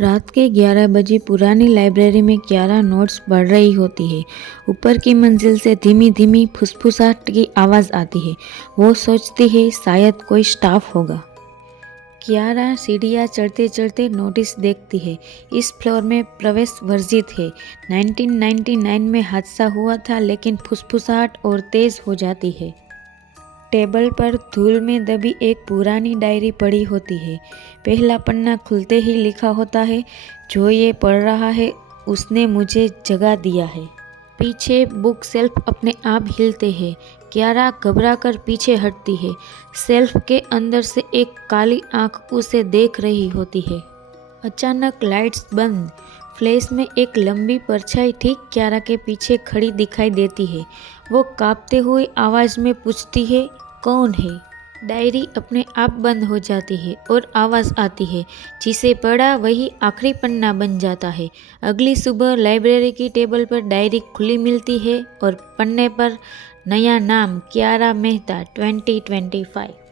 रात के 11 बजे पुरानी लाइब्रेरी में क्यारा नोट्स पढ़ रही होती है। ऊपर की मंजिल से धीमी धीमी फुसफुसाहट की आवाज़ आती है। वो सोचती है शायद कोई स्टाफ होगा। क्यारा सीढ़ियाँ चढ़ते चढ़ते नोटिस देखती है। इस फ्लोर में प्रवेश वर्जित है। 1999 में हादसा हुआ था, लेकिन फुसफुसाहट और तेज़ हो जाती है। टेबल पर धूल में दबी एक पुरानी डायरी पड़ी होती है। पहला पन्ना खुलते ही लिखा होता है, जो ये पढ़ रहा है उसने मुझे जगा दिया है। पीछे बुक सेल्फ अपने आप हिलते हैं। क्यारा घबरा कर पीछे हटती है। सेल्फ के अंदर से एक काली आंख उसे देख रही होती है। अचानक लाइट्स बंद। फ्लैश में एक लंबी परछाई ठीक क्यारा के पीछे खड़ी दिखाई देती है। वो कांपते हुए आवाज़ में पूछती है, कौन है? डायरी अपने आप बंद हो जाती है और आवाज़ आती है, जिसे पढ़ा वही आखिरी पन्ना बन जाता है। अगली सुबह लाइब्रेरी की टेबल पर डायरी खुली मिलती है और पन्ने पर नया नाम, क्यारा मेहता 2025।